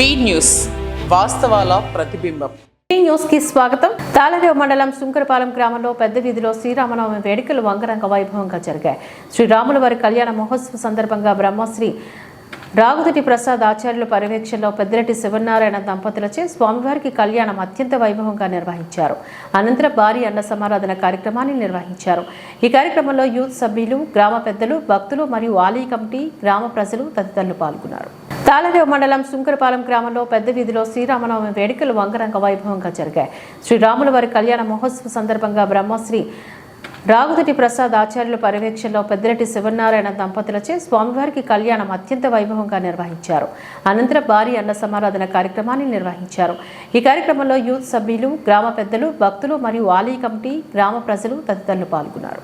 B news వాస్తవాల ప్రతిబింబం. B news కి స్వాగతం. తాళరేవు మండలం సుంకరపాలెం గ్రామంలో పెద్ద వీధిలో శ్రీరామనవమి వేడుకలు అంగరంగ వైభవంగా జరిగాయి. శ్రీరాముల వారి కళ్యాణ మహోత్సవ సందర్భంగా బ్రహ్మశ్రీ రాగుదటి ప్రసాద్ ఆచార్యుల పర్యవేక్షణలో పెద్దిరెడ్డి శివనారాయణ దంపతులచే స్వామివారికి కళ్యాణం అత్యంత వైభవంగా నిర్వహించారు. అనంతరం భారీ అన్న సమారాధన కార్యక్రమాన్ని నిర్వహించారు. ఈ కార్యక్రమంలో యూత్ సభ్యులు, గ్రామ పెద్దలు, భక్తులు మరియు ఆలయ కమిటీ, గ్రామ ప్రజలు తదితరులు పాల్గొన్నారు. తాళరేవు మండలం సుంకరపాలెం గ్రామంలో పెద్ద వీధిలో శ్రీరామనవమి వేడుకలు అంగరంగ వైభవంగా జరిగాయి. శ్రీరాముల వారి కళ్యాణ మహోత్సవ సందర్భంగా బ్రహ్మశ్రీ రాగుదటి ప్రసాద్ ఆచార్యుల పర్యవేక్షణలో పెద్దిరెడ్డి శివనారాయణ దంపతులచే స్వామివారికి కళ్యాణం అత్యంత వైభవంగా నిర్వహించారు. అనంతరం భారీ అన్న సమారాధన కార్యక్రమాన్ని నిర్వహించారు. ఈ కార్యక్రమంలో యూత్ సభ్యులు, గ్రామ పెద్దలు, భక్తులు మరియు ఆలయ కమిటీ, గ్రామ ప్రజలు తదితరులు పాల్గొన్నారు.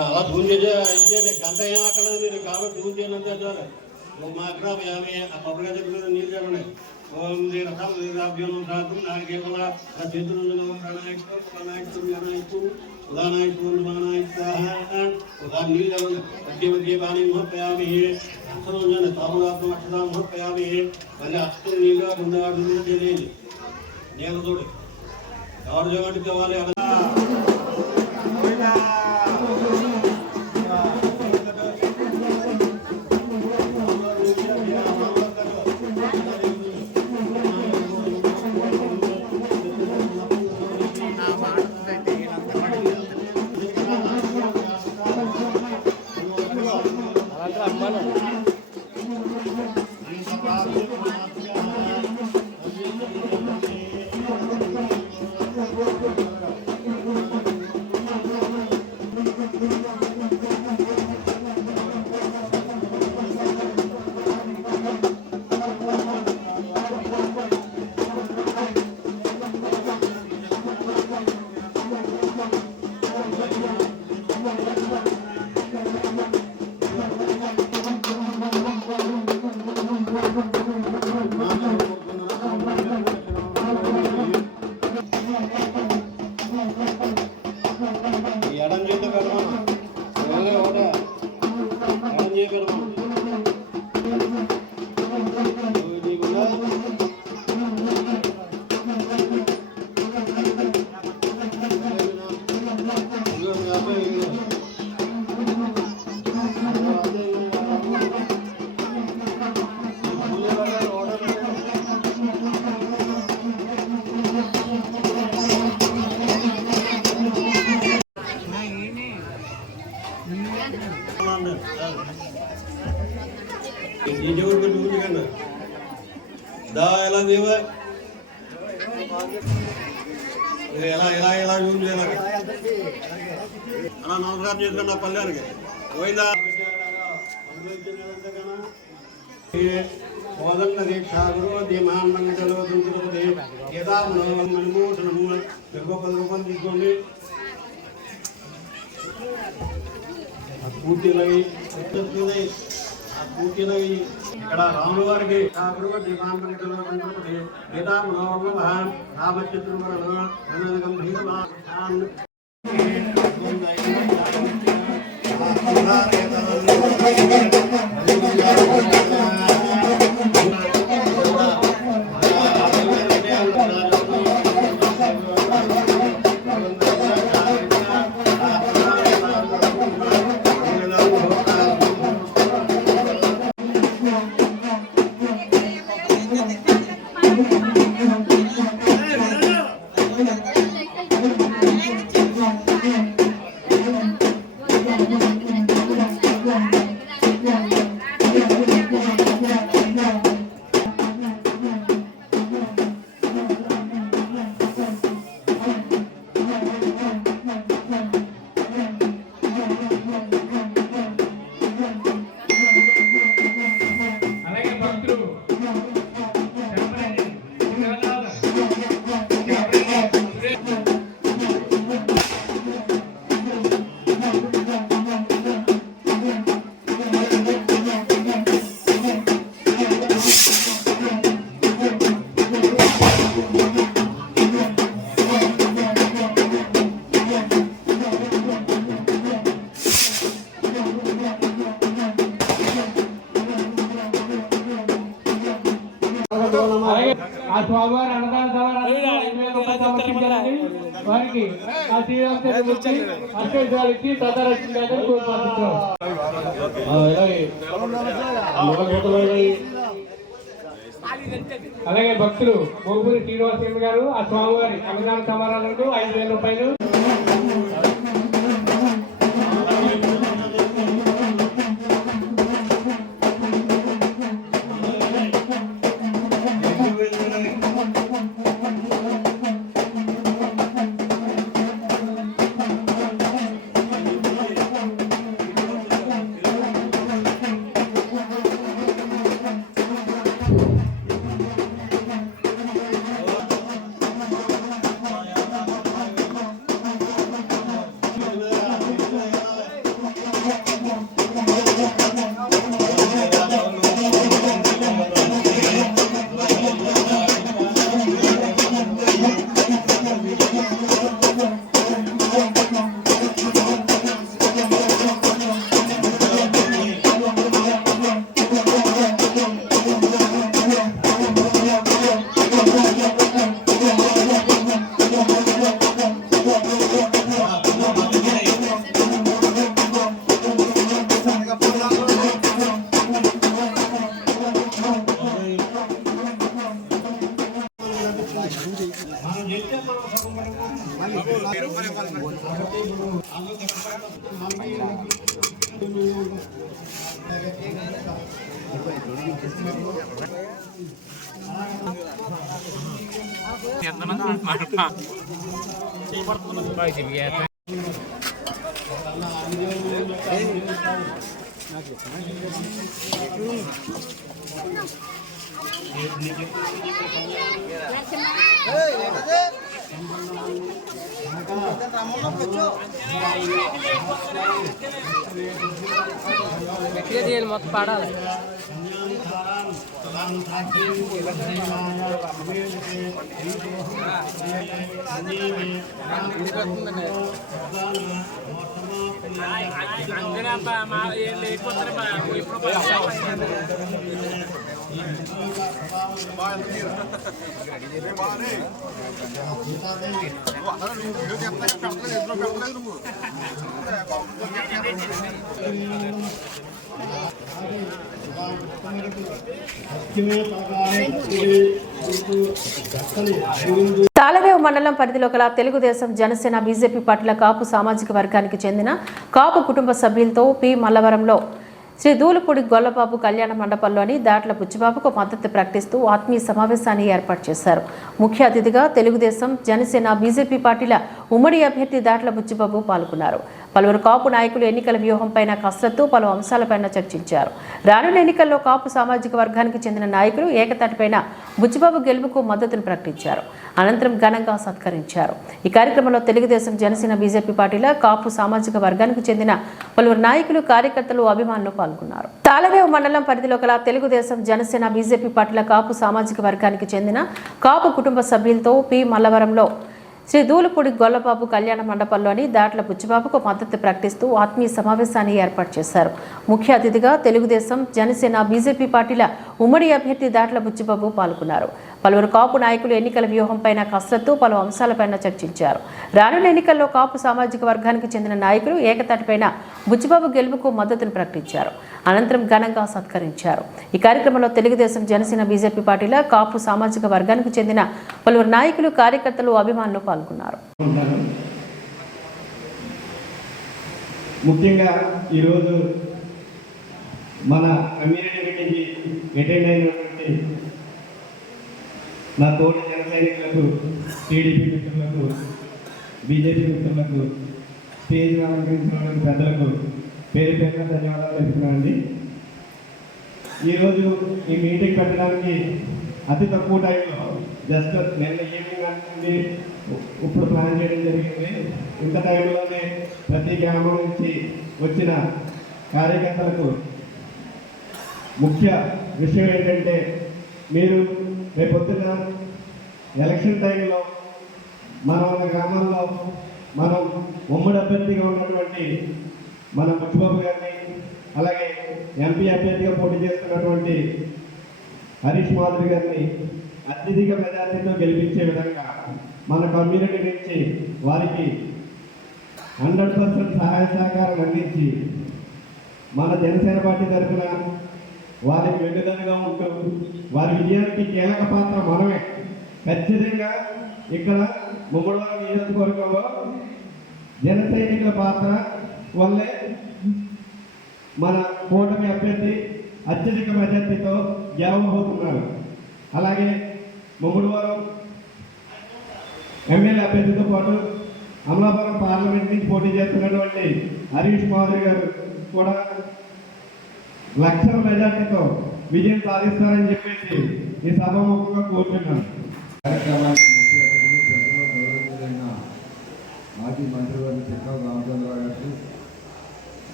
అలా ధూన్ చేసే గంట ఏం అక్కడ మీరు కాబట్టి ధూన్ చేయనంత మాగ్రామయామి ఆ కొబ్బరిగా దగ్గర నీళ్ళు చల్లండి. ఓం శ్రీ రథం శ్రీరాభ్యం సాధం నాగేవల చతుర్జులు ప్రణాయకు ప్రణాయకు జ్ఞానాయకు ఉదానాయకు మానాయకు ఉదా నీళ్ళు చల్లండి. మధ్య మధ్య పాని మహోపయామి అక్షరం తాముదాత్మ అక్షరా మహోపయామి మళ్ళీ అక్షరం నీళ్ళుగా గుండాడు చేయలేదు. నేను చూడు ఎవరు చేయడానికి కావాలి ఎలా దేవా ఎలా ఎలా ఎలా యూజ్ చేయాలి అలా నమస్కారం చేసుకున్న పల్లెనికి పోయిందా కోదండ దీక్షాగురు ధీమాన్ మంగళలో దుర్గపతి యథామోషణము రూపం తీసుకోండి. పూర్తినవి పూర్తినవి ఇక్కడ రాముల వారికి ఆ స్వామివారి అన్నదాన సమర్పించాలని వారికి ఆ శ్రీరామచంద్రమూర్తి అక్షరాలు ఇచ్చి తదారక్షించాలని కోరుకుంటున్నాం. అలాగే భక్తులు మోపూరి శ్రీనివాస గారు ఆ స్వామివారి అన్నదాన సమారాలకు 5,000 రూపాయలు. మొత్తం పాడాలి. తాళరేవు మండలం పరిధిలో గల తెలుగుదేశం జనసేన బీజేపీ పార్టీల కాపు సామాజిక వర్గానికి చెందిన కాపు కుటుంబ సభ్యులతో పి మల్లవరంలో శ్రీ దూలపూడి గొల్లబాబు కళ్యాణ మండపంలోని దాట్ల బుచ్చిబాబుకు మద్దతు ప్రకటిస్తూ ఆత్మీయ సమావేశాన్ని ఏర్పాటు చేశారు. ముఖ్య అతిథిగా తెలుగుదేశం జనసేన బీజేపీ పార్టీల ఉమ్మడి అభ్యర్థి దాట్ల బుచ్చిబాబు పాల్గొన్నారు. పలువురు కాపు నాయకులు ఎన్నికల వ్యూహంపైన కసరత్తు పలు అంశాలపైన చర్చించారు. రానున్న ఎన్నికల్లో కాపు సామాజిక వర్గానికి చెందిన నాయకులు ఏకతాటిపైన బుచ్చిబాబు గెలుపుకు మద్దతును ప్రకటించారు. అనంతరం ఘనంగా సత్కరించారు. ఈ కార్యక్రమంలో తెలుగుదేశం జనసేన బీజేపీ పార్టీల కాపు సామాజిక వర్గానికి చెందిన పలువురు నాయకులు కార్యకర్తలు అభిమానులు పాల్గొన్నారు. తాళరేవు మండలం పరిధిలో గల తెలుగుదేశం జనసేన బీజేపీ పార్టీల కాపు సామాజిక వర్గానికి చెందిన కాపు కుటుంబ సభ్యులతో పి మల్లవరంలో శ్రీ దూలపూడి గొల్లబాబు కళ్యాణ మండపంలోని దాట్ల బుచ్చిబాబుకు మద్దతు ప్రకటిస్తూ ఆత్మీయ సమావేశాన్ని ఏర్పాటు చేశారు. ముఖ్య అతిథిగా తెలుగుదేశం జనసేన బీజేపీ పార్టీల ఉమ్మడి అభ్యర్థి దాట్ల బుచ్చిబాబు పాల్గొన్నారు. పలువురు కాపు నాయకులు ఎన్నికల వ్యూహంపైన కసరత్తు పలు అంశాలపైన చర్చించారు. రానున్న ఎన్నికల్లో కాపు సామాజిక వర్గానికి చెందిన నాయకులు ఏకతాటిపైన బుచ్చిబాబు గెలుపుకు మద్దతును ప్రకటించారు. అనంతరం ఘనంగా సత్కరించారు. ఈ కార్యక్రమంలో తెలుగుదేశం జనసేన బీజేపీ పార్టీల కాపు సామాజిక వర్గానికి చెందిన పలువురు నాయకులు కార్యకర్తలు అభిమానులు పాల్గొన్నారు. ముఖ్యంగా ఈరోజు మన కమ్యూనిటీ మీటింగ్కి అటెండ్ అయినటువంటి నా తోటి జన సైనికులకు, టీడీపీ మిత్రులకు, బీజేపీ మిత్రులకు, స్టేజ్ అలంకరించినటువంటి పెద్దలకు పేరు పేరున ధన్యవాదాలు తెలుపుతున్నానండి. ఈరోజు ఈ మీటింగ్ పెట్టడానికి అతి తక్కువ టైంలో జస్ట్ నిన్న ఈవినింగ్ అంటే ఇప్పుడు ప్లాన్ చేయడం జరిగింది. ఇంత టైంలోనే ప్రతి గ్రామం నుంచి వచ్చిన కార్యకర్తలకు ముఖ్య విషయం ఏంటంటే, మీరు రేపొద్దున ఎలక్షన్ టైంలో మన గ్రామాల్లో మనం ఉమ్మడి అభ్యర్థిగా ఉన్నటువంటి మన బుచ్చిబాబు గారిని, అలాగే ఎంపీ అభ్యర్థిగా పోటీ చేస్తున్నటువంటి హరీష్ మాధురి గారిని అత్యధిక మెజార్టీతో గెలిపించే విధంగా మన కమ్యూనిటీ నుంచి వారికి 100% సహాయ సహకారం అందించి మన జనసేన పార్టీ తరఫున వారికి వెన్నుదన్నుగా ఉంటూ వారి విజయానికి కీలక పాత్ర మనమే. ఖచ్చితంగా ఇక్కడ ముమ్మడివారం నియోజకవర్గంలో జన సైనికుల పాత్ర వల్లే మన కూటమి అభ్యర్థి అత్యధిక మెజార్టీతో గెలవబోతున్నారు. అలాగే ముమ్మడివారం ఎమ్మెల్యే అభ్యర్థితో పాటు అమలాపురం పార్లమెంట్ నుంచి పోటీ చేస్తున్నటువంటి హరీష్ మాధురి గారు కూడా లక్షల మెజార్టీతో విజయం సాధిస్తారని చెప్పేసి ఈ సభాముఖంగా కోరుతున్నాను. కార్యక్రమానికి ముఖ్య అతిథులు పెద్దలు గౌరవనీయులైన మాజీ మంత్రివర్గ చిక్కల రామచంద్రరావు గారికి,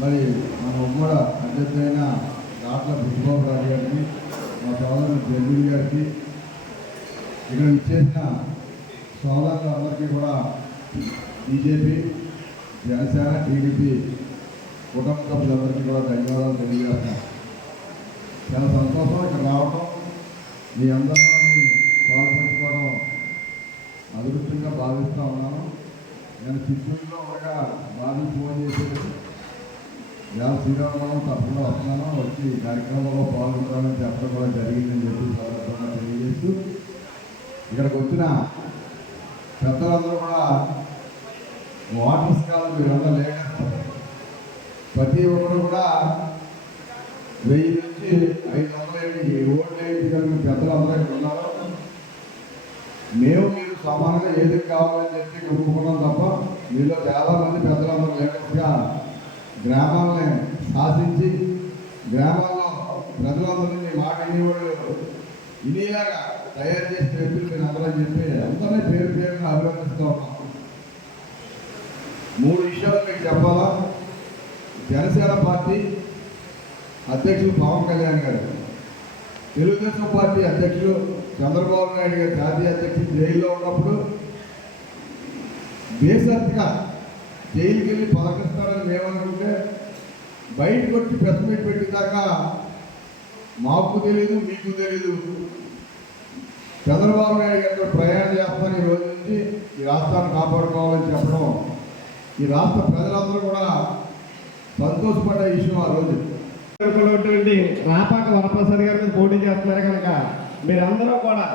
మరి మన ఉమ్మడ అధ్యక్షుడైన దాట్ల బుద్ధిబాబు రాజు గారికి, మా సోదరుడు జగన్ గారికి, ఇక్కడ ఇచ్చేసిన సోదరులందరికీ కూడా బీజేపీ, జనసేన, టీడీపీ కుటుంబ సభ్యులందరికీ కూడా ధన్యవాదాలు తెలియజేస్తాను. చాలా సంతోషం ఇక్కడ రావడం, మీ అందరినీ పాల్పంచుకోవడం అదృష్టంగా భావిస్తూ ఉన్నాను. నేను చిత్తూరులో ఉండగా బాబీ ఫోన్ చేసేది, శ్రీరామరావు తప్పకుండా వస్తున్నాను, వచ్చి కార్యక్రమంలో పాల్గొంటామని చెప్పడం కూడా జరిగిందని చెప్పి సందర్భంగా తెలియజేస్తూ, ఇక్కడికి వచ్చిన పెద్దలందరూ కూడా వాటర్ స్కాల్ మీరందరూ లేకపోతే ప్రతి ఒక్కరు కూడా 1000 నుంచి 500 ఓట్లు వేయించగలిగిన పెద్దలందరూ ఇక్కడ ఉన్నారు. మేము మీరు సమానంగా ఏది కావాలని చెప్పి కొనుక్కున్నాం తప్ప మీలో చాలామంది పెద్దలందరూ లేకపోగా గ్రామాలని శాసించి గ్రామాల్లో ప్రజలందరినీ మీ మాట ఇనిలాగా తయారు చేసి వ్యక్తులు మీరు అందరని చెప్పి అందరినీ పేరు పేరుగా అభివర్తిస్తూ ఉన్నాం. 3 విషయాలు మీకు చెప్పాలా. జనసేన పార్టీ అధ్యక్షులు పవన్ కళ్యాణ్ గారు, తెలుగుదేశం పార్టీ అధ్యక్షులు చంద్రబాబు నాయుడు గారు జాతీయ అధ్యక్షులు జైల్లో ఉన్నప్పుడు బేసత్తుగా జైలుకి వెళ్ళి పలకరిస్తారని మేమనుకుంటే బయటకు వచ్చి ప్రెస్ మీట్ పెట్టేదాకా మాకు తెలీదు, మీకు తెలీదు. చంద్రబాబు నాయుడు గారు ప్రయాణం చేస్తాను, ఈ రోజు నుంచి ఈ రాష్ట్రాన్ని కాపాడుకోవాలని చెప్పడం ఈ రాష్ట్ర ప్రజలందరూ కూడా సంతోషపడ్డ విషయం. ఆ రోజు రాపాక వరప్రసాద్ గారి మీద పోటీ చేస్తున్నారు కనుక మీరందరూ కూడా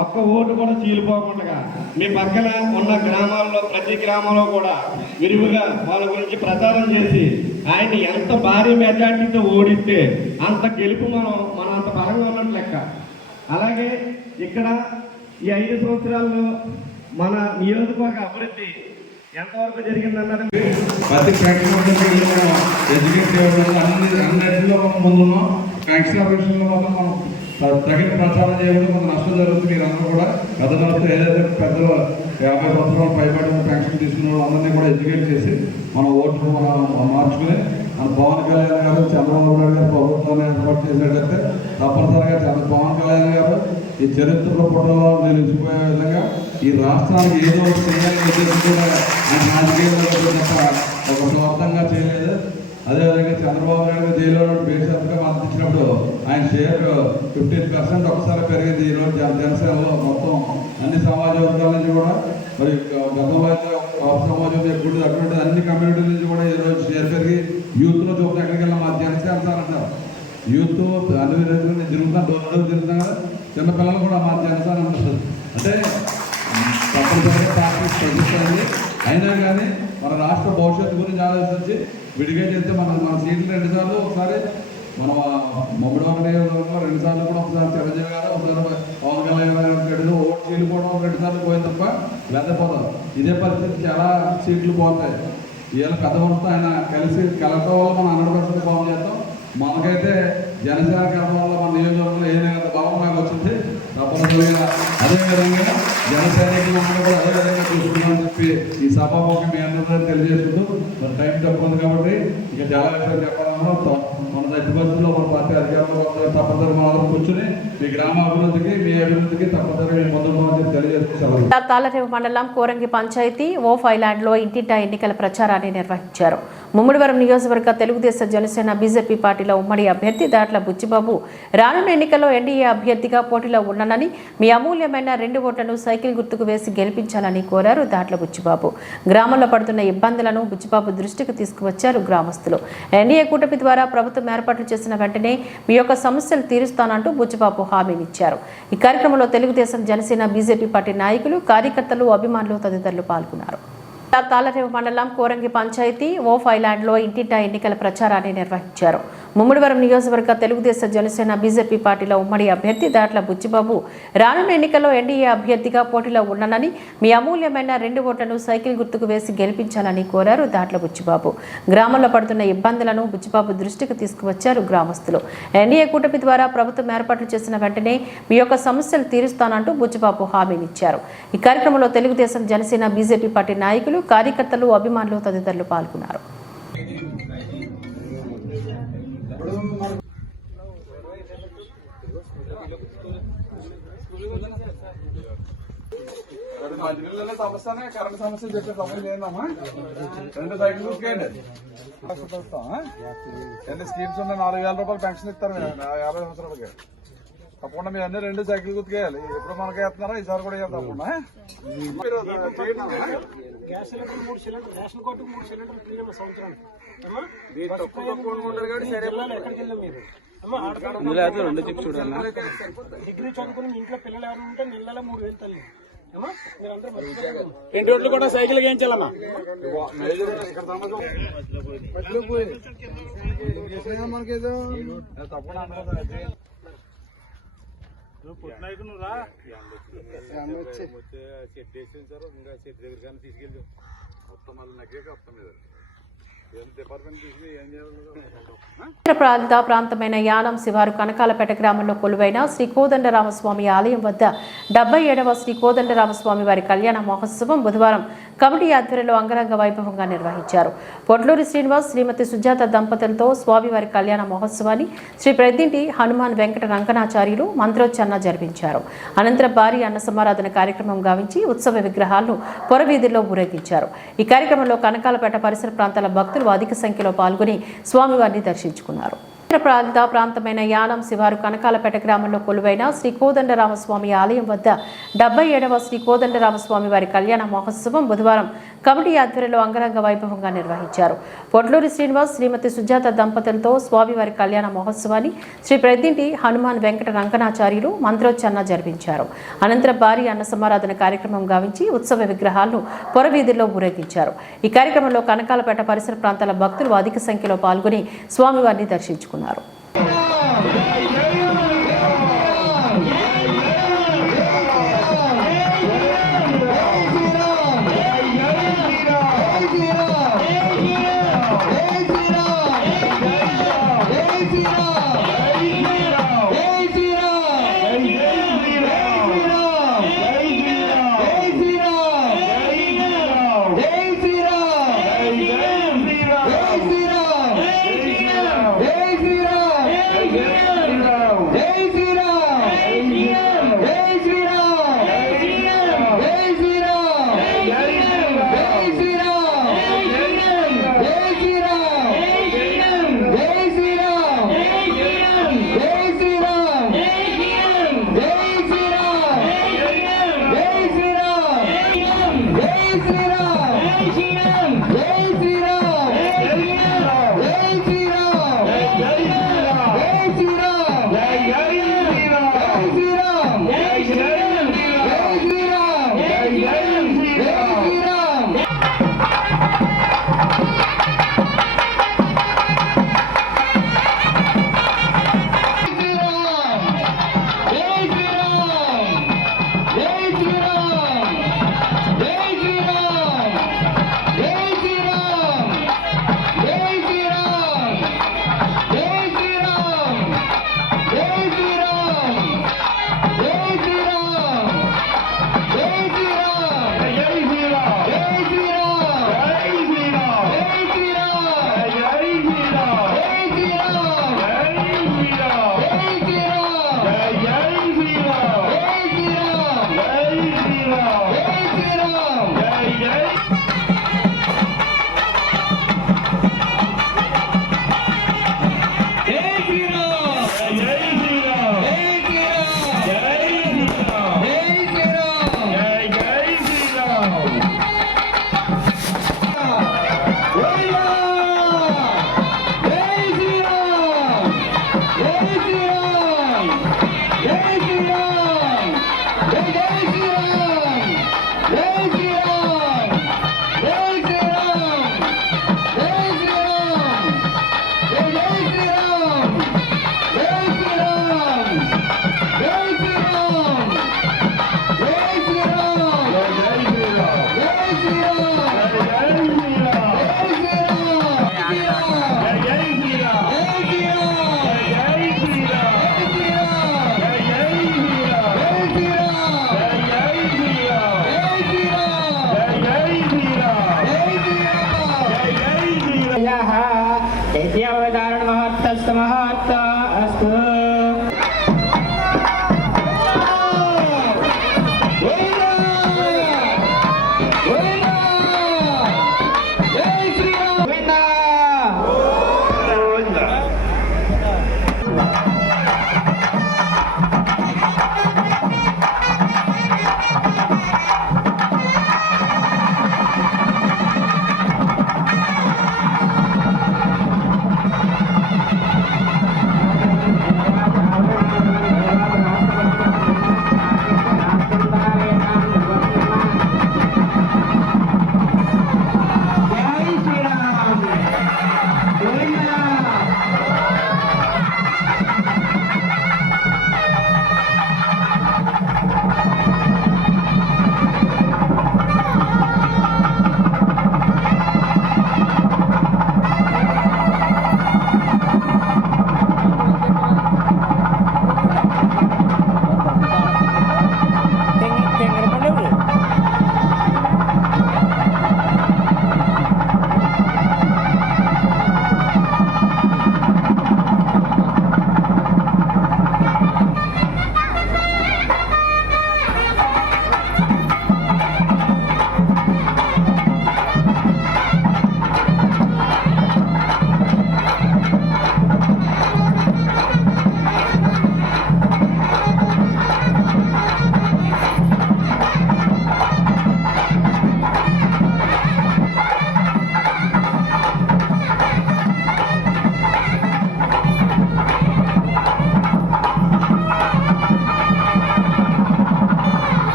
ఒక్క ఓటు కూడా చీలిపోకుండా మీ పక్కన ఉన్న గ్రామాల్లో ప్రతి గ్రామంలో కూడా విరివిగా వాళ్ళ గురించి ప్రచారం చేసి ఆయన్ని ఎంత భారీ మెజార్టీతో ఓడిస్తే అంత గెలుపు మనం అంత బలంగా ఉన్నట్టు లెక్క. అలాగే ఇక్కడ ఈ 5 సంవత్సరాల్లో మన నియోజకవర్గ అభివృద్ధి ఎంతవరకు జరిగిందన్నది ప్రతి ప్రేక్షకులకు ఎడ్యుకేట్ చేయడం అన్నింటిలో ముందున్నాం. ఎక్స్ట్రా విషయంలో మాత్రం మనం తగిన ప్రచారం చేయడం కొంత నష్టం జరుగుతుంది. మీరందరూ కూడా పెద్ద నష్టం ఏదైతే పెద్దలు 50 సంవత్సరాలు పైబడిన పెన్షన్ తీసుకున్న వాళ్ళందరినీ కూడా ఎడ్యుకేట్ చేసి మన ఓట్లు మనం మార్చుకుని మన పవన్ కళ్యాణ్ గారు చంద్రబాబు నాయుడు గారు ప్రభుత్వాన్ని ఏర్పాటు చేసేటైతే తప్పనిసరిగా పవన్ కళ్యాణ్ గారు ఈ చరిత్ర పుటలో నిలిచిపోయే విధంగా ఈ రాష్ట్రానికి ఏదో ఒకటి చేయాలని ఉద్దేశం కూడా ఆయన రాజకీయాల్లో తప్ప ఒక స్వార్థంగా చేయలేదు. అదేవిధంగా చంద్రబాబు నాయుడు జైల్లో బేషరతుగా మద్దతు ఇచ్చినప్పుడు ఆయన షేర్ 15% ఒకసారి పెరిగింది. ఈరోజు జనసేనలో మొత్తం అన్ని సమాజ వర్గాల నుంచి కూడా, మరి గతంలో అయితే సమాజం ఎక్కువ అటువంటి అన్ని కమ్యూనిటీల నుంచి కూడా ఈరోజు షేర్ పెరిగి యూత్లో చూపుతూ ఎక్కడికి వెళ్ళినా మా జనసేన సార్ అంటారు. యూత్ అన్ని విధంగా తిరుగుతాం, డోర్ తిరుగుతాం కదా, చిన్నపిల్లలు కూడా మా జనసేన అంటారు. అంటే తప్పనిసరిగా పార్టీ ప్రతిష్టండి. అయినా కానీ మన రాష్ట్ర భవిష్యత్తు గురించి ఆలోచించి విడిగా చేస్తే మన సీట్లు 2 సార్లు, ఒకసారి మన ముమ్మడివారం నియోజకవర్గంలో 2 సార్లు కూడా, ఒకసారి చిరంజీవి గారు, ఒకసారి పవన్ కళ్యాణ్ గారు ఓటు సీట్లు కూడా 2 సార్లు పోయిన తప్ప లేకపోతారు. ఇదే పరిస్థితి చాలా సీట్లు పోతాయి. వీళ్ళ పెద్ద మనతో ఆయన కలిసి కలగటం వల్ల మనం 100% బాగు చేస్తాం. మనకైతే జనసేన కలపడం వల్ల మన నియోజకవర్గంలో ఏదైనా భావం నాకు వచ్చింది. తప్పనిసరిగా అదేవిధంగా జన సైనికులందరూ కూడా అదేవిధంగా చూసుకున్నామని చెప్పి ఈ సభాముఖం మీ అందరూ తెలియజేసుకుంటూ మరి టైం తక్కువ ఉంది కాబట్టి ఇక చాలా విషయాలు చెప్పాలన్నా మన దగ్గర పరిస్థితుల్లో మన పార్టీ అధికారంలో తప్పనిసరి మనం కూర్చుని మీ గ్రామ అభివృద్ధికి మీ అభివృద్ధికి తప్పనిసరి ముందు తెలియజేసుకుంటారు. తాళరేవు మండలం కోరంగి పంచాయతీ ఓఫ్ ఐలాండ్ లో ఇంటింటా ఎన్నికల ప్రచారాన్ని నిర్వహించారు. ముమ్మడివరం నియోజకవర్గ తెలుగుదేశం జనసేన బీజేపీ పార్టీల ఉమ్మడి అభ్యర్థి దాట్ల బుచ్చిబాబు రానున్న ఎన్నికల్లో ఎన్డీఏ అభ్యర్థిగా పోటీలో ఉన్నానని మీ అమూల్యమైన 2 ఓట్లను సైకిల్ గుర్తుకు వేసి గెలిపించాలని కోరారు దాట్ల బుచ్చిబాబు. గ్రామంలో పడుతున్న ఇబ్బందులను బుచ్చిబాబు దృష్టికి తీసుకువచ్చారు గ్రామస్తులు. ఎన్డీఏ కూటమి ద్వారా ప్రభుత్వం ఏర్పాట్లు చేసిన వెంటనే మీ యొక్క సమస్యలు తీరుస్తానంటూ బుచ్చిబాబు హామీనిచ్చారు. ఈ కార్యక్రమంలో తెలుగుదేశం జనసేన బీజేపీ పార్టీ నాయకులు, కార్యకర్తలు, అభిమానులు తదితరులు పాల్గొన్నారు. తాళరేవు మండలం కోరంగి పంచాయతీ ఓఫ్ ఐలాండ్లో ఇంటింటా ఎన్నికల ప్రచారాన్ని నిర్వహించారు. ముమ్మడివరం నియోజకవర్గ తెలుగుదేశం జనసేన బీజేపీ పార్టీల ఉమ్మడి అభ్యర్థి దాట్ల బుచ్చిబాబు రానున్న ఎన్నికల్లో ఎన్డీఏ అభ్యర్థిగా పోటీలో ఉన్నానని మీ అమూల్యమైన 2 ఓట్లను సైకిల్ గుర్తుకు వేసి గెలిపించాలని కోరారు దాట్ల బుచ్చిబాబు. గ్రామంలో పడుతున్న ఇబ్బందులను బుచ్చిబాబు దృష్టికి తీసుకువచ్చారు గ్రామస్తులు. ఎన్డీఏ కూటమి ద్వారా ప్రభుత్వం ఏర్పాట్లు చేసిన వెంటనే మీ యొక్క సమస్యలు తీరుస్తానంటూ బుచ్చిబాబు హామీనిచ్చారు. ఈ కార్యక్రమంలో తెలుగుదేశం జనసేన బీజేపీ పార్టీ నాయకులు, కార్యకర్తలు, అభిమానులు తదితరులు పాల్గొన్నారు. సమస్య కరెంట్ సమస్య చెప్పే సమస్య ఏందమ్మా? 2 సైకిల్ చూసుకోండి. ఎన్ని స్కీమ్స్ ఉన్నాయి? 4,000 రూపాయలు పెన్షన్ ఇస్తారు 50 సంవత్సరాలకి. తప్పకుండా మీరు అన్ని 2 సైకిల్ గుర్తుకేయాలి. ఎప్పుడు మనకి వేస్తున్నారా ఈసారి కూడా వేయాలి తప్పకుండా. Gas cylinder 3 cylinder, ration card 3 cylinder free అమ్మ సంవత్సరానికి. ఎక్కడికి వెళ్ళాం మీరు? డిగ్రీ చదువుకుని మీ ఇంట్లో పిల్లలు ఎవరు ఉంటే నెల 3,000 తల్లి. ఇంటి రోడ్లు కూడా సైకిల్ వేయించాలమ్మా. మనకి తప్పకుండా పుట్టినాయకు నువ్వు రా చెట్టు వేసేసారు. ఇంకా చెట్టు దగ్గర కానీ తీసుకెళ్ళి మొత్తం మళ్ళీ నగ్గే వస్తాం మీద ప్రాంతమైన యానం శివారు కనకాలపేట గ్రామంలో కొలువైన శ్రీ కోదండరామస్వామి ఆలయం వద్ద 77వ శ్రీ కోదండరామస్వామి వారి కళ్యాణ మహోత్సవం బుధవారం కమిటీ ఆధ్వర్యంలో అంగరంగ వైభవంగా నిర్వహించారు. పొట్లూరి శ్రీనివాస్, శ్రీమతి సుజాత దంపతులతో స్వామివారి కళ్యాణ మహోత్సవాన్ని శ్రీ ప్రద్దింటి హనుమాన్ వెంకట రంగనాచార్యులు మంత్రోచ్చరణ జరిపించారు. అనంతరం భారీ అన్న సమారాధన కార్యక్రమం గావించి ఉత్సవ విగ్రహాలను పొరవీధుల్లో ఊరేగించారు. ఈ కార్యక్రమంలో కనకాలపేట పరిసర ప్రాంతాల భక్తులు అధిక సంఖ్యలో పాల్గొని స్వామివారిని దర్శించుకున్నారు. ప్రాంతమైన యానం శివారు కనకాలపేట గ్రామంలో కొలువైన శ్రీ కోదండరామస్వామి ఆలయం వద్ద 77వ శ్రీ కోదండరామస్వామి వారి కళ్యాణ మహోత్సవం బుధవారం కమిటీ ఆధ్వర్యంలో అంగరంగ వైభవంగా నిర్వహించారు. పొట్లూరి శ్రీనివాస్, శ్రీమతి సుజాత దంపతులతో స్వామివారి కళ్యాణ మహోత్సవాన్ని శ్రీ ప్రద్దింటి హనుమాన్ వెంకట రంగనాచార్యులు మంత్రోచ్చరణ జరిపించారు. అనంతరం భారీ అన్న సమారాధన కార్యక్రమం గావించి ఉత్సవ విగ్రహాలను పొరవీధుల్లో ఊరేగించారు. ఈ కార్యక్రమంలో కనకాలపేట పరిసర ప్రాంతాల భక్తులు అధిక సంఖ్యలో పాల్గొని స్వామివారిని దర్శించుకున్నారు. दैत्यावतारण महत्तस्तु महत्त अस्तु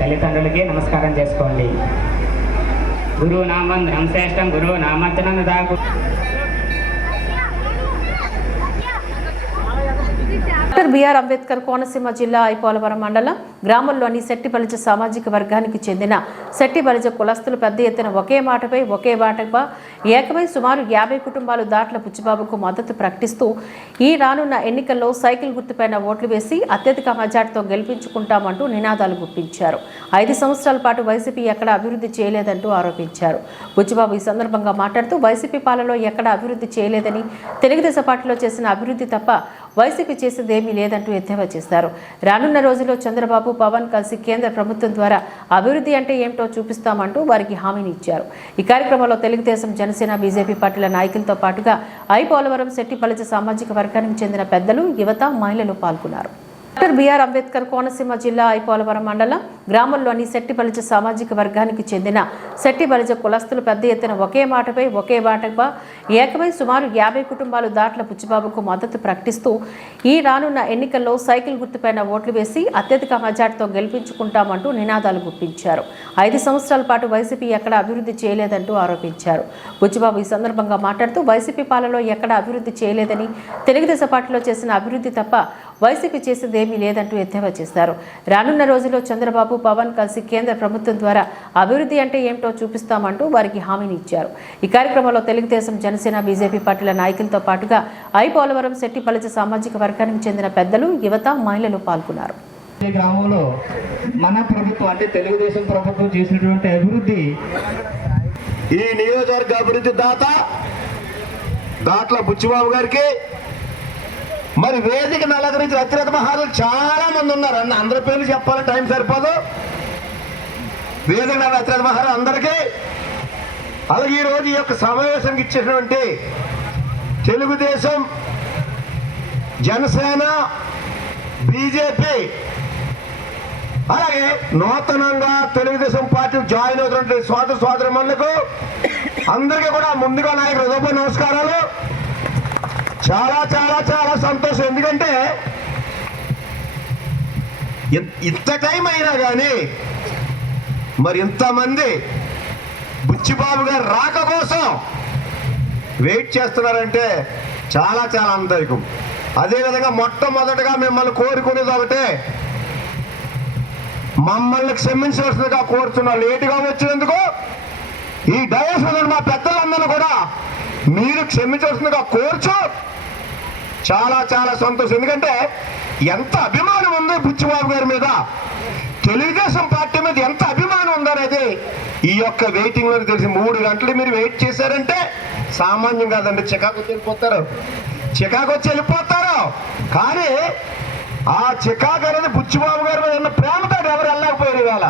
తల్లిదండ్రులకి నమస్కారం చేసుకోండి. గురువు నామం శ్రేష్టం గురువు నామర్చన దాకు డాక్టర్ బిఆర్ అంబేద్కర్ కోనసీమ జిల్లా ఐపోలవరం మండలం గ్రామంలోని శెట్టి బలిజ సామాజిక వర్గానికి చెందిన శెట్టి బలిజ కులస్తులు పెద్ద ఎత్తున ఒకే మాటపై ఒకే బాటపై ఏకమై సుమారు 50 కుటుంబాలు దాట్ల బుచ్చిబాబుకు మద్దతు ప్రకటిస్తూ ఈ రానున్న ఎన్నికల్లో సైకిల్ గుర్తుపైన ఓట్లు వేసి అత్యధిక మెజార్టీతో గెలిపించుకుంటామంటూ నినాదాలు గుప్పించారు. 5 సంవత్సరాల పాటు వైసీపీ ఎక్కడ అభివృద్ధి చేయలేదంటూ ఆరోపించారు. బుచ్చిబాబు ఈ సందర్భంగా మాట్లాడుతూ వైసీపీ పాలనలో ఎక్కడ అభివృద్ధి చేయలేదని, తెలుగుదేశం పార్టీలో చేసిన అభివృద్ధి తప్ప వైసీపీ చేసింది ఏమీ లేదంటూ ఎద్దేవా చేశారు. రానున్న రోజుల్లో చంద్రబాబు, పవన్ కలిసి కేంద్ర ప్రభుత్వం ద్వారా అభివృద్ధి అంటే ఏమిటో చూపిస్తామంటూ వారికి హామీని ఇచ్చారు. ఈ కార్యక్రమంలో తెలుగుదేశం, జనసేన, బీజేపీ పార్టీల నాయకులతో పాటుగా ఐపోలవరం శెట్టి బలిజ సామాజిక వర్గానికి చెందిన పెద్దలు, యువత, మహిళలు పాల్గొన్నారు. డాక్టర్ బిఆర్ అంబేద్కర్ కోనసీమ జిల్లా ఐపోలవరం మండలం గ్రామంలోని శెట్టి బలిజ సామాజిక వర్గానికి చెందిన శెట్టి బలిజ కులస్తులు పెద్ద ఎత్తున ఒకే మాటపై ఒకే బాటపై ఏకమై సుమారు 50 కుటుంబాలు దాట్ల బుచ్చిబాబుకు మద్దతు ప్రకటిస్తూ ఈ రానున్న ఎన్నికల్లో సైకిల్ గుర్తుపైన ఓట్లు వేసి అత్యధిక మెజార్టీతో గెలిపించుకుంటామంటూ నినాదాలు గుప్పించారు. 5 సంవత్సరాల పాటు వైసీపీ ఎక్కడ అభివృద్ధి చేయలేదంటూ ఆరోపించారు. బుచ్చిబాబు ఈ సందర్భంగా మాట్లాడుతూ వైసీపీ పాలనలో ఎక్కడ అభివృద్ధి చేయలేదని, తెలుగుదేశం పార్టీలో చేసిన అభివృద్ధి తప్ప వైసీపీ చేసింది ఏమీ లేదంటూ ఎద్దేవా చేశారు. రానున్న రోజుల్లో చంద్రబాబు, పవన్ కలిసి కేంద్ర ప్రభుత్వం ద్వారా అభివృద్ధి అంటే ఏమిటో చూపిస్తామంటూ వారికి హామీని ఇచ్చారు. ఈ కార్యక్రమంలో తెలుగుదేశం, జనసేన, బీజేపీ పార్టీల నాయకులతో పాటుగా ఐపోలవరం శెట్టి బలిజ సామాజిక వర్గానికి చెందిన పెద్దలు, యువత, మహిళలు పాల్గొన్నారు. ఈ గ్రామంలో మన ప్రభుత్వం అంటే తెలుగుదేశం ప్రభుత్వం చేసినటువంటి అభివృద్ధి, ఈ నియోజకవర్గ అభివృద్ధి దాట్ల బుచ్చిబాబు గారికి మరి వేదిక అలంకరించి రచయిత మహాలు చాలా మంది ఉన్నారు. అందరి పేర్లు చెప్పాలి, టైం సరిపోదు. వేదిక రచయిత మహాలు అందరికీ, అలాగే ఈరోజు ఈ యొక్క సమావేశానికి ఇచ్చినటువంటి తెలుగుదేశం, జనసేన, బీజేపీ, అలాగే నూతనంగా తెలుగుదేశం పార్టీ జాయిన్ అవుతున్నటువంటి సోదరులకు అందరికీ కూడా ముందుగా నా హృదయపూర్వక నమస్కారాలు. చాలా చాలా చాలా సంతోషం. ఎందుకంటే ఇంత టైం అయినా కానీ మరి ఇంతమంది బుచ్చిబాబు గారు రాక కోసం వెయిట్ చేస్తున్నారంటే చాలా చాలా ఆనందదాయకం. అదేవిధంగా మొట్టమొదటిగా మిమ్మల్ని కోరుకునేది ఒకటే, మమ్మల్ని క్షమించవలసిందిగా కోరుతున్నా. లేటుగా వచ్చినందుకు ఈ డయాస్ మా పెద్దలందరూ కూడా మీరు క్షమించవలసిందిగా కోర్చు. చాలా చాలా సంతోషం. ఎందుకంటే ఎంత అభిమానం ఉంది బుచ్చిబాబు గారి మీద, తెలుగుదేశం పార్టీ మీద ఎంత అభిమానం ఉందనేది ఈ యొక్క వెయిటింగ్ లో తెలిసి. 3 గంటలు మీరు వెయిట్ చేశారంటే సామాన్యం కాదండి. చికాకు వచ్చి వెళ్ళిపోతారు. కానీ ఆ చికాకు అనేది బుచ్చిబాబు గారి మీద ఉన్న ప్రేమతో ఎవరు వెళ్ళకపోయారు. ఇవాళ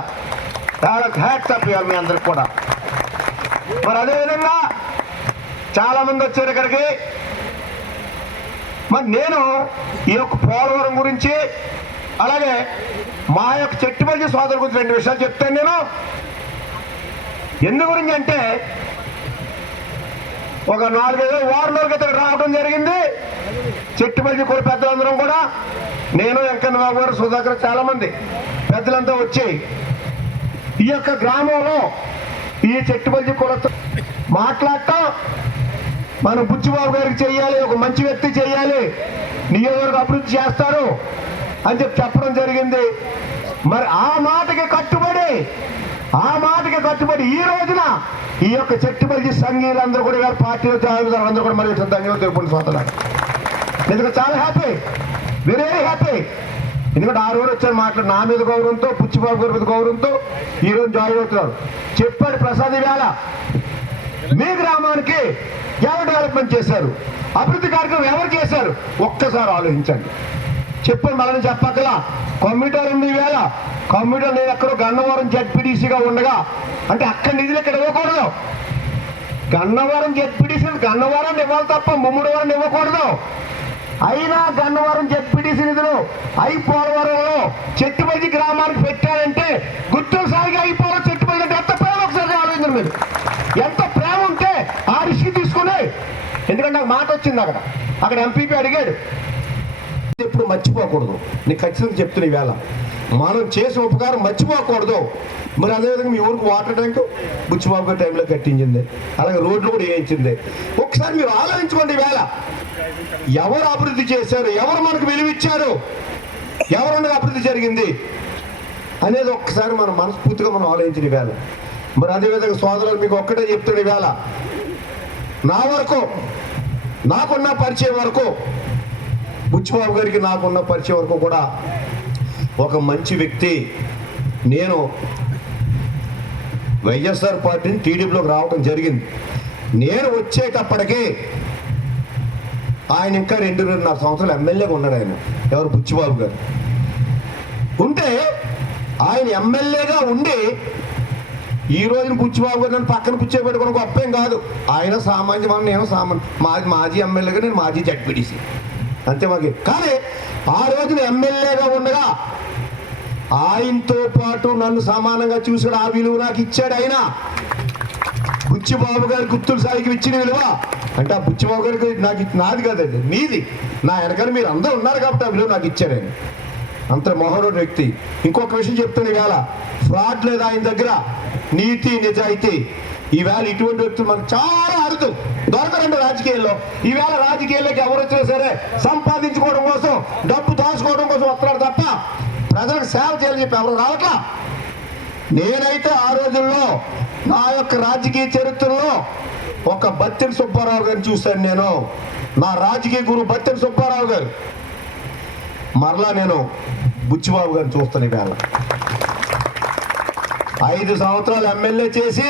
చాలా హ్యాట్స్ ఆఫ్ ఇవ్వాలి మీ అందరికి కూడా. మరి అదేవిధంగా చాలా మంది వచ్చారు ఇక్కడికి. మరి నేను ఈ యొక్క పోలవరం గురించి, అలాగే మా యొక్క చెట్టుపల్లి సోదరు గురించి 2 విషయాలు చెప్తాను నేను. ఎందు గురించి అంటే ఒక 4-5 వారం రోజుల క్రితం రావడం జరిగింది. చెట్టుపల్లి కూడా పెద్దలందరం కూడా, నేను వెంకన్న బాబు గారు, సుధాకర్, చాలా మంది పెద్దలంతా వచ్చి ఈ యొక్క గ్రామంలో ఈ చెట్టుపల్లి కులతో మాట్లాడటం, మనం బుచ్చిబాబు గారికి చెయ్యాలి, ఒక మంచి వ్యక్తి చెయ్యాలి, నియోజకవర్గ అభివృద్ధి చేస్తారు అని చెప్పడం జరిగింది. మరి ఆ మాటకి కట్టుబడి ఈ రోజున ఈ యొక్క చెట్టుపల్లి సంఘీయులందరూ కూడా ఇవాళ పార్టీలో జాయిన్ అందరూ కూడా మరి ధన్యవాదాలు తెలుపుకుని సోదరులు. ఎందుకంటే చాలా హ్యాపీ, వెరీ వెరీ హ్యాపీ. ఎందుకంటే ఆ రోజు వచ్చారు మాట్లాడు, నా మీద గౌరవంతో, బుచ్చిబాబు గారి మీద గౌరవంతో ఈ రోజు జాయిన్ అవుతున్నారు. చెప్పాడు ప్రసాద్, వేళ మీ గ్రామానికి ఎవరు డెవలప్మెంట్ చేశారు, అభివృద్ధి కార్యక్రమం ఎవరు చేశారు, ఒక్కసారి ఆలోచించండి. చెప్పాను, మళ్ళీ చెప్పక్కలా. కమ్యూనిటర్ ఉంది ఈవేళ. కమ్యూనిటర్ నేను ఎక్కడో గన్నవరం జెడ్పీటీసీగా ఉండగా, అంటే అక్కడ నిధులు ఇక్కడ ఇవ్వకూడదు. గన్నవరం జెడ్పీటీసీ గన్నవరం ఇవ్వాలి తప్ప ముమ్మడివరం ఇవ్వకూడదు. అయినా గన్నవరం జెడ్పీటీసీ నిధులు పోలవరంలో చెట్టుపల్లి గ్రామానికి పెట్టారంటే గుర్తులు సారిగా పోలవరం చెట్టుపల్లి అంటే ఎంత ప్రేమ ఒకసారి ఆలోచించండి మీరు. ఎంత ప్రేమ ఉంటే ఆ రిస్క్ తీసుకుని, ఎందుకంటే నాకు మాట వచ్చింది అక్కడ ఎంపీపీ అడిగాడు, ఎప్పుడు మర్చిపోకూడదు. నీకు ఖచ్చితంగా చెప్తున్నా, ఈవేళ మనం చేసిన ఉపకారం మర్చిపోకూడదు. మరి అదేవిధంగా మీ ఊరికి వాటర్ ట్యాంక్ బుచ్చిబాబు గారి టైంలో కట్టించింది, అలాగే రోడ్లు కూడా వేయించింది. ఒకసారి మీరు ఆలోచించుకోండి, ఈవేళ ఎవరు అభివృద్ధి చేశారు, ఎవరు మనకు విలువిచ్చారు, ఎవరు అభివృద్ధి జరిగింది అనేది ఒక్కసారి మనం మనస్ఫూర్తిగా మనం ఆలోచించిన ఈవేళ. మరి అదేవిధంగా సోదరులు మీకు ఒక్కటే చెప్తున్నా, ఈవేళ నా వరకు నాకున్న పరిచయం వరకు, బుచ్చిబాబు గారికి నాకున్న పరిచయం వరకు కూడా ఒక మంచి వ్యక్తి. నేను వైఎస్ఆర్ పార్టీని టీడీపీలోకి రావడం జరిగింది. నేను వచ్చేటప్పటికీ ఆయన ఇంకా 2.5 సంవత్సరాలు ఎమ్మెల్యేగా ఉన్నాడు. ఆయన ఎవరు, బుచ్చిబాబు గారు. ఉంటే ఆయన ఎమ్మెల్యేగా ఉండి ఈ రోజున బుచ్చిబాబు గారు నన్ను పక్కన కూర్చోబెట్టుకోవడం గొప్పేం కాదు. ఆయన సామాన్యం, నేను మాజీ ఎమ్మెల్యేగా, నేను మాజీ జడ్పీటీసీ అంతే మాకు. కానీ ఆ రోజున ఎమ్మెల్యేగా ఉండగా ఆయనతో పాటు నన్ను సమానంగా చూసాడు. ఆ విలువ నాకు ఇచ్చాడు ఆయన. బుచ్చిబాబు గారి గుర్తుల సాయికి ఇచ్చిన విలువ అంటే ఆ బుచ్చిబాబు గారికి నాది కదండి, మీది. నా వెనకాల మీరు అందరూ ఉన్నారు కాబట్టి ఆ విలువ నాకు ఇచ్చాడు ఆయన. అంత మోహనుడు వ్యక్తి. ఇంకొక విషయం చెప్తాను, ఈవేళ ఫ్రాడ్ లేదు ఆయన దగ్గర, నీతి నిజాయితీ. ఈవేళ ఇటువంటి వ్యక్తులు మనకు చాలా అరుదు, దొరకరండి రాజకీయాల్లో. ఈవేళ రాజకీయాల్లోకి ఎవరు వచ్చినా సరే సంపాదించుకోవడం కోసం, డబ్బు దాచుకోవడం కోసం వస్తున్నారు తప్ప ప్రజలకు సేవ చేయాలని చెప్పి ఎవరు రావట్లా. నేనైతే ఆ రోజుల్లో నా యొక్క రాజకీయ చరిత్రలో ఒక బత్తెన సుబ్బారావు గారిని చూశాను. నేను నా రాజకీయ గురువు బత్తెన సుబ్బారావు గారు. మరలా నేను బుచ్చిబాబు గారిని చూస్తాను. ఈవేళ 5 సంవత్సరాలు ఎమ్మెల్యే చేసి,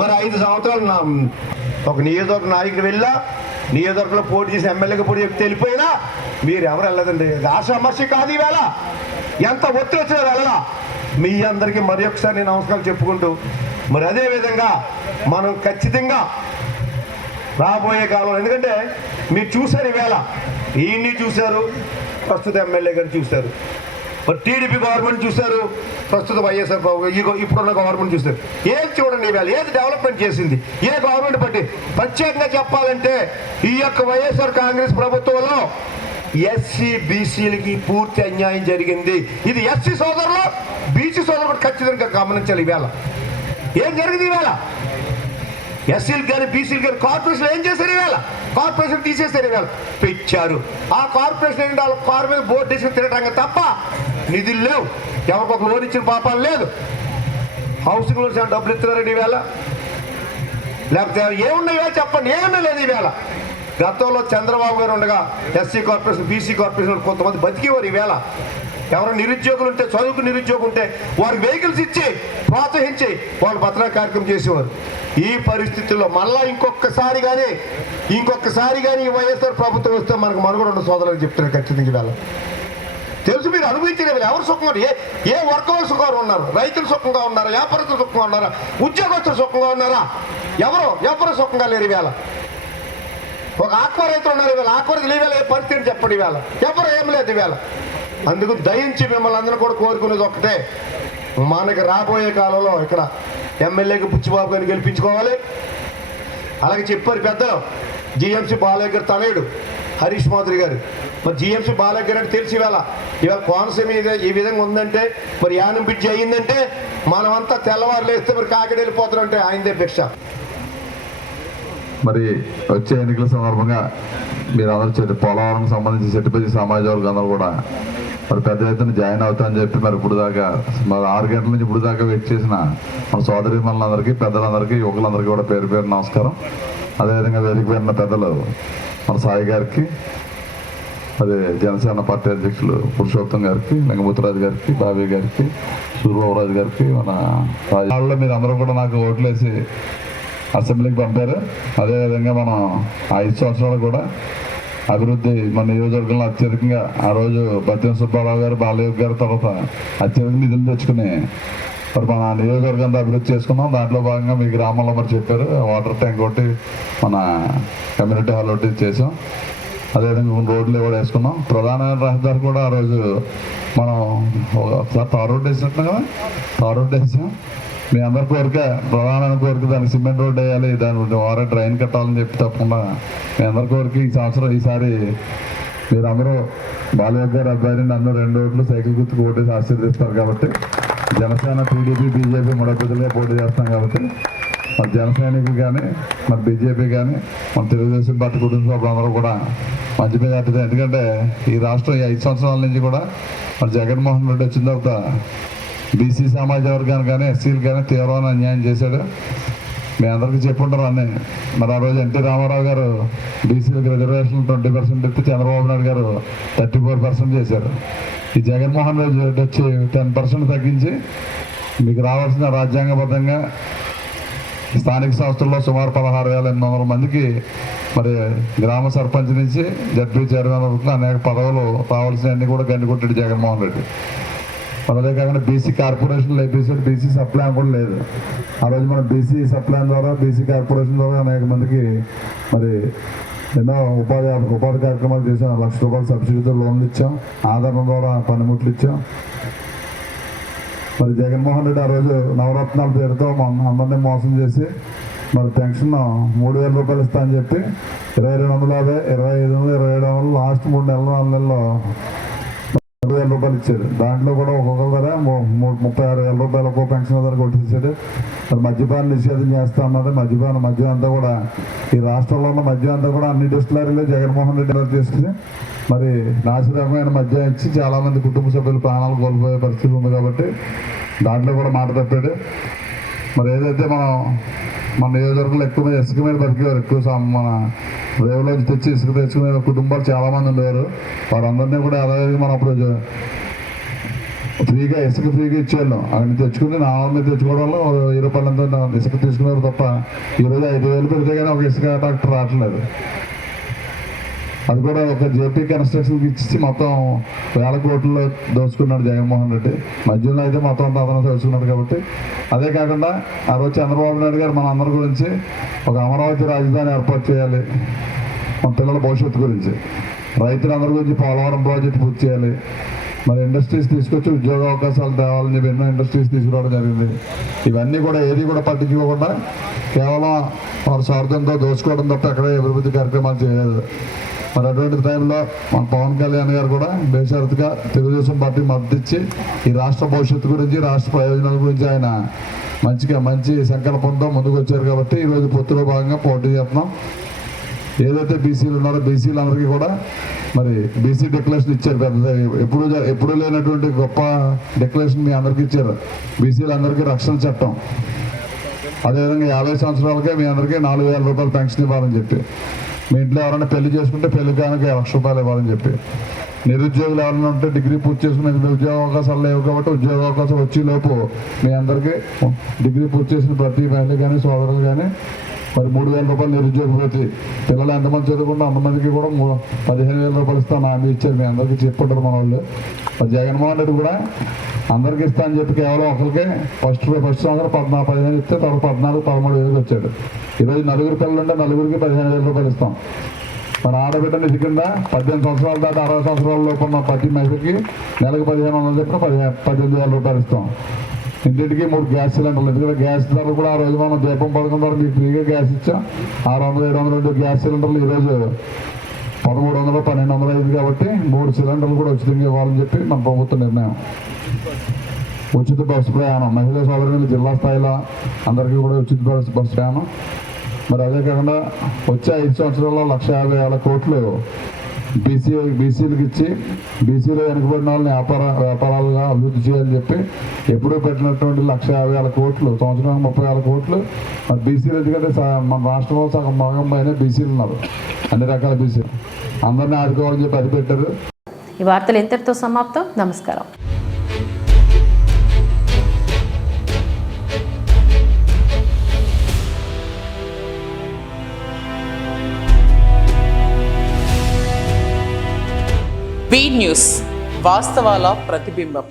మరి 5 సంవత్సరాలు ఒక నియోజకవర్గ నాయకుడు వెళ్ళా, నియోజకవర్గంలో పోటీ చేసి ఎమ్మెల్యేగా పోటీ చెప్పి వెళ్ళిపోయినా మీరు ఎవరు వెళ్ళదండి. ఆశామర్షి కాదు. ఈవేళ ఎంత ఒత్తిడి వచ్చినా వెళ్ళలా. మీ అందరికీ మరి ఒకసారి నేను నమస్కారం చెప్పుకుంటూ, మరి అదేవిధంగా మనం ఖచ్చితంగా రాబోయే కాలంలో, ఎందుకంటే మీరు చూశారు ఈవేళ ఈయన్ని చూశారు, ప్రస్తుత ఎమ్మెల్యే గారు చూశారు, మరి టీడీపీ గవర్నమెంట్ చూశారు, ప్రస్తుత వైఎస్ఆర్ ఇప్పుడున్న గవర్నమెంట్ చూస్తారు. ఏది చూడండి ఇవాళ ఏది డెవలప్మెంట్ చేసింది ఏ గవర్నమెంట్ బట్టి. ప్రత్యేకంగా చెప్పాలంటే ఈ యొక్క వైఎస్ఆర్ కాంగ్రెస్ ప్రభుత్వంలో ఎస్సీ బీసీలకి పూర్తి అన్యాయం జరిగింది. ఇది ఎస్సీ సోదరులు బీసీ సోదరులు ఖచ్చితంగా గమనించాలి. ఈవేళ ఏం జరిగింది? ఈవేళ ఎస్సీలు కానీ బీసీలు కానీ కార్పొరేషన్ ఏం చేశారు? ఈవేళ కార్పొరేషన్ తీసేశారు, ఈవేళ పెంచారు. ఆ కార్పొరేషన్ ఏంటంటే వాళ్ళ కారు మీద బోర్డు వేసుకుని తినడానికి తప్ప నిధులు లేవు, ఎవరికొక లోన్ ఇచ్చిన పాపాలు లేదు. హౌసింగ్ లోన్స్ డబ్బులు ఇస్తున్నారండి ఈవేళ, లేకపోతే ఏమున్నాయో చెప్పండి, ఏమన్నా లేదు ఈవేళ. గతంలో చంద్రబాబు గారు ఉండగా ఎస్సీ కార్పొరేషన్ బీసీ కార్పొరేషన్ కొంతమంది బతికేవారు. ఈవేళ ఎవరైనా నిరుద్యోగులు ఉంటే, చదువుకు నిరుద్యోగం ఉంటే వారికి వెహికల్స్ ఇచ్చి ప్రోత్సహించి వాళ్ళు భద్రతా కార్యక్రమం చేసేవారు. ఈ పరిస్థితుల్లో మళ్ళా ఇంకొకసారి కానీ ఈ వైఎస్ఆర్ ప్రభుత్వం వస్తే మనకు మనుగడ ఉన్న సోదరులకు చెప్తున్నారు ఖచ్చితంగా. ఈవేళ తెలుసు, మీరు అనుభవించిన ఎవరు సుఖంగా ఏ వర్గం సుఖంగా ఉన్నారు? రైతులు సుఖంగా ఉన్నారా? వ్యాపారస్తులు సుఖంగా ఉన్నారా? ఉద్యోగస్తులు సుఖంగా ఉన్నారా? ఎవరు సుఖంగా లేరు. ఈవేళ ఒక ఆక్వా రైతులు ఉన్నారు, ఈవేళ ఆక్వా రైతులు ఈవేళ ఏ పరిస్థితి చెప్పండి. ఈవేళ ఎవరు ఏం లేదు ఈవేళ. అందుకు దయించి మిమ్మల్ని అందరూ కూడా కోరుకునేది ఒక్కటే, మనకి రాబోయే కాలంలో ఇక్కడ ఎమ్మెల్యేకి బుచ్చిబాబు గారిని గెలిపించుకోవాలి. అలాగే చెప్పారు పెద్దలు, జిఎంసీ బాలయ్య గారు తనయుడు హరీష్ మాధురి గారు. మరి జిఎంసీ బాలయ్య గారు అంటే తెలిసి ఇవాళ కోనసీమ ఈ విధంగా ఉందంటే, మరి యానం బ్రిడ్జి అయ్యిందంటే మనమంతా తెల్లవారు లేస్తే మరి కాకిడ వెళ్ళిపోతారంటే ఆయనదే భిక్ష. మరి వచ్చే ఎన్నికల సందర్భంగా మీరు అందరూ పోలవరం సంబంధించి చెట్టుపల్లి సమాజ వర్గం కూడా మరి పెద్ద ఎత్తున జాయిన్ అవుతామని చెప్పి మరి ఇప్పుడు దాకా మరి 6 గంటల నుంచి ఇప్పుడు దాకా వెయిట్ చేసిన మన సోదరి మనులందరికీ, పెద్దలందరికీ, యువకులందరికీ కూడా పేరు పేరు నమస్కారం. అదేవిధంగా వేదిక పేరున్న పెద్దలు మన సాయి గారికి, అదే జనసేన పార్టీ అధ్యక్షులు పురుషోత్తం గారికి, లింగమూర్తిరాజు గారికి, బాబీ గారికి, సూర్యబాబురాజు గారికి, మన రాజాల్లో మీరు అందరూ కూడా నాకు ఓట్లేసి అసెంబ్లీకి పంపారు. అదేవిధంగా మనం 5 సంవత్సరాలు కూడా అభివృద్ధి మన నియోజకవర్గంలో అత్యధికంగా ఆ రోజు బత్యం సుబ్బారావు గారు, బాలయ్య గారి తర్వాత అత్యధిక నిధులు తెచ్చుకుని మరి మన నియోజకవర్గాన్ని అభివృద్ధి చేసుకున్నాం. దాంట్లో భాగంగా మీ గ్రామంలో మరి చెప్పారు వాటర్ ట్యాంక్ ఒకటి, మన కమ్యూనిటీ హాల్ ఒకటి చేసాం. అదేవిధంగా రోడ్లు కూడా వేసుకున్నాం. ప్రధాన రహదారి కూడా ఆ రోజు మనం ఒకసారి తార్ రోడ్డు వేసినట్టు కదా, తార్ రోడ్డు వేసాం. మీ అందరి కోరిక, ప్రధానమైన కోరిక దానికి సిమెంట్ రోడ్డు వేయాలి, దాని వారే డ్రైన్ కట్టాలని చెప్పి తప్పకుండా మీ అందరి కోరిక ఈసారి మీరందరూ బాలయ్య గారి అబ్బాయిని నన్ను 2 ఓట్లు సైకిల్ గుర్తుకు ఓటేసి ఆశీర్వదిస్తారు. కాబట్టి జనసేన, టీడీపీ, బీజేపీ 3 అభ్యర్థులుగా పోటీ చేస్తాం. కాబట్టి మరి జన సైనికులు కానీ, మరి బీజేపీ కానీ, మన తెలుగుదేశం పార్టీ కుటుంబ సభ్యులందరూ కూడా మంచి మీద అట్టింది. ఎందుకంటే ఈ రాష్ట్రం ఈ 5 సంవత్సరాల నుంచి కూడా మరి జగన్మోహన్ రెడ్డి వచ్చిన తర్వాత బీసీ సమాజ వర్గానికి కానీ, ఎస్సీలు కానీ తీవ్రమైన అన్యాయం చేశాడు. మీ అందరికీ చెప్పుంటారు అన్నీ. మరి ఆ రోజు ఎన్టీ రామారావు గారు బీసీలకు రిజర్వేషన్ 20% ఇస్తే చంద్రబాబు నాయుడు గారు 34% చేశారు. ఈ జగన్మోహన్ రెడ్డి వచ్చి 10% తగ్గించి మీకు రావాల్సిన రాజ్యాంగబద్ధంగా స్థానిక సంస్థల్లో సుమారు 16,800 మందికి మరి గ్రామ సర్పంచ్ నుంచి జడ్పీ చైర్మన్ వరకు అనేక పదవులు రావాల్సినవన్నీ కూడా గండికొట్టాడు జగన్మోహన్ రెడ్డి. మరి అదే కాకుండా బీసీ కార్పొరేషన్ లేపేసాడు, బీసీ సప్లాన్ కూడా లేదు. ఆ రోజు మనం బీసీ సప్లాన్ ద్వారా, బీసీ కార్పొరేషన్ ద్వారా అనేక మందికి మరి ఎన్నో ఉపాధి కార్యక్రమాలు చేసాం. 1,00,000 రూపాయలు సబ్సిడీతో లోన్లు ఇచ్చాం, ఆధారం ద్వారా పనిముట్లు ఇచ్చాం. మరి జగన్మోహన్ రెడ్డి ఆ రోజు నవరత్నాల పేరుతో అందరినీ మోసం చేసి మరి పెన్షన్ 3,000 రూపాయలు ఇస్తా అని చెప్పి 2,250, 2,500, 2,700 లాస్ట్ 3 నెలలు 4 నెలల్లో 2,000 రూపాయలు ఇచ్చాడు. దాంట్లో కూడా ఒక్కొక్కరి ధర 36,000 రూపాయలు ఒక్కో పెన్షన్ ధర కొట్టించాడు. మరి మద్యపానం నిషేధం చేస్తా అన్నది మద్యం అంతా కూడా ఈ రాష్ట్రంలో ఉన్న మద్యం అంతా కూడా అన్ని డిస్టిలరీలో జగన్మోహన్ రెడ్డి చేసుకుని మరి నాశరకమైన మద్యం ఇచ్చి చాలామంది కుటుంబ సభ్యులు ప్రాణాలు కోల్పోయే పరిస్థితి ఉంది. కాబట్టి దాంట్లో కూడా మాట తప్పాడు. మరి ఏదైతే మన నియోజకవర్గంలో ఎక్కువ ఇసుక మీద బతికేవారు, ఎక్కువ మన రేవులోంచి తెచ్చి ఇసుక తెచ్చుకునే కుటుంబాలు చాలామంది ఉండేవారు. వారందరినీ కూడా అలాగే మనం అప్పుడు ఇసుక ఫ్రీగా ఇచ్చేవాళ్ళం. అక్కడ తెచ్చుకుని నాలుగు మీద తెచ్చుకోవడం వల్ల 1000 రూపాయలంతా ఇసుక తీసుకున్నారు తప్ప ఈరోజు 5,000 పెడితే కానీ ఒక ఇసుక ట్రాక్టర్ రావట్లేదు. అది కూడా ఒక జేపీ కన్స్ట్రక్షన్కి ఇచ్చి మొత్తం 1,000 కోట్లు దోచుకున్నాడు జగన్మోహన్ రెడ్డి. మధ్యలో అయితే మొత్తం అంతా అతను దోచుకున్నాడు. కాబట్టి అదే కాకుండా ఆ రోజు చంద్రబాబు నాయుడు గారు మన అందరి గురించి ఒక అమరావతి రాజధాని ఏర్పాటు చేయాలి, మన పిల్లల భవిష్యత్తు గురించి, రైతులందరి గురించి పోలవరం ప్రాజెక్టు పూర్తి చేయాలి, మరి ఇండస్ట్రీస్ తీసుకొచ్చి ఉద్యోగ అవకాశాలు తేవాలని చెప్పి ఎన్నో ఇండస్ట్రీస్ తీసుకురావడం జరిగింది. ఇవన్నీ కూడా ఏది కూడా పట్టించుకోకుండా కేవలం వారి స్వార్థంతో దోచుకోవడం తప్ప ఎక్కడే అభివృద్ధి కార్యక్రమాలు చేయలేదు. మరి అటువంటి టైంలో మన పవన్ కళ్యాణ్ గారు కూడా బేషరతుగా తెలుగుదేశం పార్టీ మద్దతు ఇచ్చి ఈ రాష్ట్ర భవిష్యత్తు గురించి, రాష్ట్ర ప్రయోజనాల గురించి ఆయన మంచి సంకల్పంతో ముందుకు వచ్చారు. కాబట్టి ఈరోజు పొత్తులో భాగంగా పోటీ చేస్తున్నాం. ఏదైతే బీసీలు ఉన్నారో బీసీలందరికీ కూడా మరి బీసీ డిక్లరేషన్ ఇచ్చారు. పెద్ద ఎప్పుడు లేనటువంటి గొప్ప డిక్లరేషన్ మీ అందరికీ ఇచ్చారు. బీసీలందరికీ రక్షణ చట్టం, అదేవిధంగా 50 సంవత్సరాలకే మీ అందరికీ 4,000 రూపాయలు పెన్షన్ ఇవ్వాలని చెప్పి, మీ ఇంట్లో ఎవరైనా పెళ్లి చేసుకుంటే పెళ్లి కానుక 1,00,000 రూపాయలు ఇవ్వాలని చెప్పి, నిరుద్యోగులు ఎవరైనా ఉంటే డిగ్రీ పూర్తి చేసుకునే ఉద్యోగ అవకాశాలు లేవు కాబట్టి ఉద్యోగ అవకాశం వచ్చేలోపు మీ అందరికీ డిగ్రీ పూర్తి చేసిన ప్రతి మహిళ కానీ సోదరులు కానీ మరి 3,000 రూపాయలు నిరుద్యోగ ప్రతి పిల్లలు ఎంతమంది చదువుకుంటే అంతమందికి కూడా 15,000 రూపాయలు ఇస్తాను హామీ ఇచ్చారు. మీ అందరికీ చెప్పుకుంటారు మన వాళ్ళు. మరి జగన్మోహన్ రెడ్డి కూడా అందరికీ ఇస్తా అని చెప్పి కేవలం ఒకరికి ఫస్ట్ సంవత్సరం 15,000 ఇస్తే తర్వాత 13,000 వచ్చాడు. ఈరోజు నలుగురు పిల్లలు ఉంటే నలుగురికి 15,000 రూపాయలు ఇస్తాం. మన ఆడబిడ్డ నిధి కింద 18 సంవత్సరాల దాకా 60 సంవత్సరాల లోపు ఉన్న ప్రతి మహిళకి నెలకు 1,500 చెప్పిన 18,000 రూపాయలు ఇస్తాం. ఇంటింటికి 3 గ్యాస్ సిలిండర్లు. ఎందుకంటే గ్యాస్ ధరలు కూడా ఆ రోజు మనం దీపం పథకం ద్వారా మీకు ఫ్రీగా గ్యాస్ ఇచ్చాం. 600-700 గ్యాస్ సిలిండర్లు ఈరోజు 1,300, 1,200 అయింది. కాబట్టి 3 సిలిండర్లు కూడా ఉచితంగా ఇవ్వాలని చెప్పి మన ప్రభుత్వ నిర్ణయం. ఉచిత బస్సు ప్రయాణం మహిళా సోదరులు జిల్లా స్థాయిలో అందరికీ కూడా ఉచిత బస్సు ప్రయాణం. మరి అదే కాకుండా వచ్చే 5 సంవత్సరాల్లో 1,50,000 కోట్లు బీసీలకు ఇచ్చి బీసీలో వెనుకబడిన వాళ్ళని వ్యాపారాలుగా అభివృద్ధి చేయాలని చెప్పి ఎప్పుడూ పెట్టినటువంటి 1,50,000 కోట్లు, సంవత్సరానికి 30,000 కోట్లు. మరి బీసీలు ఎందుకంటే మన రాష్ట్రంలో సగం భాగం పైన బీసీలు ఉన్నారు, అన్ని రకాల బీసీలు. అందరినీ ఆదుకోవాలని చెప్పి అది పెట్టారు. ఈ వార్తలు ఇంతటితో సమాప్తం. నమస్కారం. బీ న్యూస్, వాస్తవాల ప్రతిబింబం.